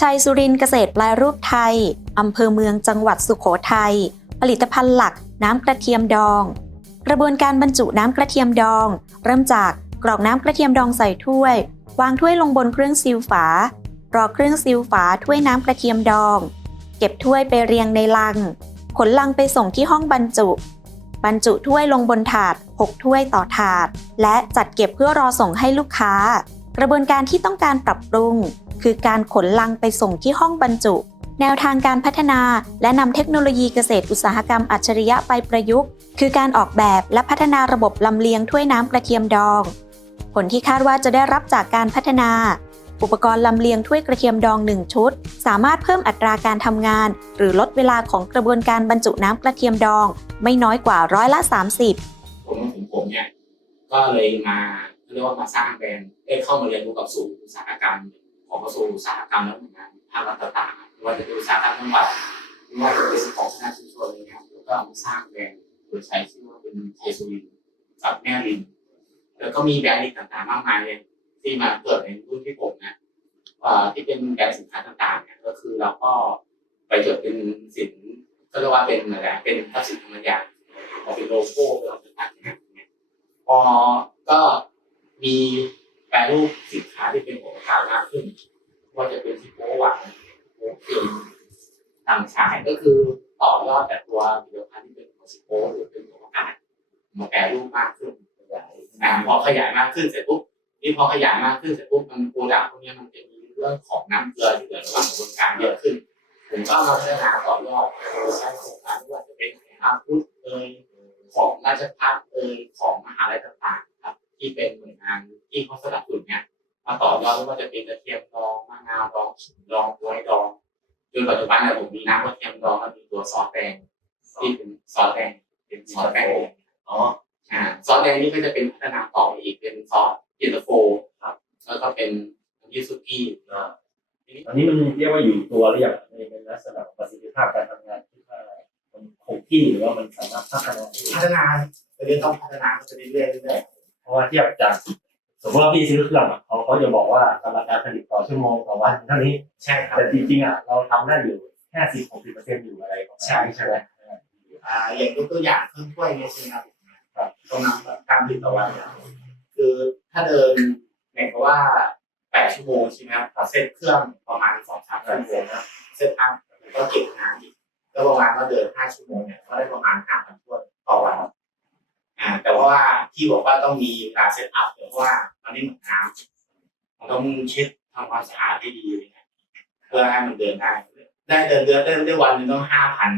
ชัยสุรินเกษตรแปลรูปไทย อำเภอเมืองจังหวัดสุโขทัย ผลิตภัณฑ์หลักน้ำกระเทียมดอง กระบวนการบรรจุน้ำกระเทียมดอง เริ่มจากกรอกน้ำกระเทียมดองใส่ถ้วย วางถ้วยลงบนเครื่องซีลฝา รอเครื่องซีลฝาถ้วยน้ำกระเทียมดอง เก็บถ้วยไปเรียงในลัง ขนลังไปส่งที่ห้องบรรจุ บรรจุถ้วยลงบนถาด 6 ถ้วยต่อถาด และจัดเก็บเพื่อรอส่งให้ลูกค้า กระบวนการที่ต้องการปรับปรุง คือการขนลังไปส่งที่ห้องบรรจุ แนวทางการพัฒนาและนำเทคโนโลยีเกษตรอุตสาหกรรมอัจฉริยะไปประยุกต์ คือการออกแบบและพัฒนาระบบลำเลียงถ้วยน้ำกระเทียมดอง ผลที่คาดว่าจะได้รับจากการพัฒนา อุปกรณ์ลำเลียงถ้วยกระเทียมดอง 1 ชุด สามารถเพิ่มอัตราการทำงาน หรือลดเวลาของกระบวนการบรรจุน้ำกระเทียมดอง ไม่น้อยกว่าร้อยละ 30 ผมถึงผมเนี่ยก็เลยมาเรียกว่ามาสร้างแบรนด์ได้เข้ามาเรียนรู้กับศูนย์อุตสาหกรรม ของกระทรวงอุตสาหกรรมและหน่วยงานภาครัฐต่างๆไม่ว่าจะเป็นอุตสาหกรรมจังหวัดไม่ว่าจะเป็นของคณะชุมชนอะไรเงี้ยแล้วก็มาสร้างแบรนด์โดยใช้ชื่อว่าเป็นเทสุรินกับแม่รินแล้วก็มีแบรนด์อีกต่างๆมากมายเลยที่มาเกิดในรุ่นที่ผมเนี่ยอ่อที่เป็นแบรนด์สินค้าต่างๆเนี่ยก็คือเราก็ไปจดเป็นสินก็เรียกว่าเป็นอะไรเป็นทรัพย์สินทางปัญญาเอาเป็นโลโก้เป็นอะไรต่างๆพอก็มี แปรรูปสินค้าที่เป็นของขาวมากขึ้นว่าจะเป็นที่โป๊หวานโป๊เค็มต่างฉายก็คือต่อยอดแต่ตัวผลิตภัณฑ์ที่เป็นของสิโป๊หรือเป็นของอากาศมาแปรรูปมากขึ้นอ่าพอขยายมากขึ้นเสร็จปุ๊บนี่พอขยายมากขึ้นเสร็จปุ๊บมันโปรดักต์พวกนี้มันจะมีเรื่องของน้ำเกลือที่เหลือระหว่างกระบวนการเยอะขึ้นผมก็มาพัฒนาต่อยอดโดยใช้โครงการที่ว่าจะเป็นอาพุธเอยของราชพัฒ มาต่อยอดไม่ว่าจะเป็นกระเทียมดองมะนาวดองขิงดองบ๊วยดองจนปัจจุบันเนี่ยผมมีน้ำกระเทียมดองแล้วมีตัวซอสแดงที่เป็นซอสแดงเป็นซอสแดงอ๋ออ่าซอสแดงนี่ก็จะเป็นพัฒนาต่ออีกเป็นซอสเย็นตาโฟครับแล้วก็เป็นน้ำจิ้มซุกี้อ่าตอนนี้มันเรียกว่าอยู่ตัวหรือยังในในลักษณะประสิทธิภาพการทำงานที่ว่ามันคงที่หรือว่ามันสามารถพัฒนาพัฒนาจะเรียนต้องพัฒนาไปเรื่อยๆเรื่อยเพราะว่าเทียบจาก สมมติว่าพี่ซื้อเครื่องอะเขาเขาจะบอกว่ากำลังการผลิตต่อชั่วโมงต่อวันเท่านี้ๆใช่ครับแต่จริงๆอะเราทำได้อยู่แค่สิบหกสิบเปอร์เซ็นต์อยู่อะไรประมาณนี้ใช่ไหมอ่าอย่างยกตัวอย่างเครื่องถ้วยเนี่ยใช่ไหมครับครับตรงนั้นการผลิตต่อวันเนี่ยคือถ้าเดินหมายความว่าแปดชั่วโมงใช่ไหมครับเซตเครื่องประมาณสองสามชั่วโมงนะเซตอัพแล้วก็เก็บงานอีกก็ประมาณว่าเดินห้าชั่วโมงเนี่ยก็ได้ประมาณห้าพันถ้วยต่อวันอ่าแต่ว่า ที่บอกว่าต้องมีการเซตอัพเพราะว่ามันไม่เหมือนน้ำมันต้องเช็ดทำความสะอาดให้ดีเงี้ยเพื่อให้มันเดินได้ได้เดินเดือนได้ได้วันหนึ่งต้องห้าพัน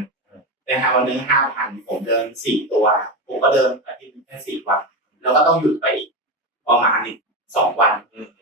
นะฮะวันหนึ่งห้าพันผมเดินสี่ตัวผมก็เดินอาทิตย์แค่สี่วัน แล้วก็ต้องหยุดไปประมาณอีกสองวันอืมอ่าหรือสามวัน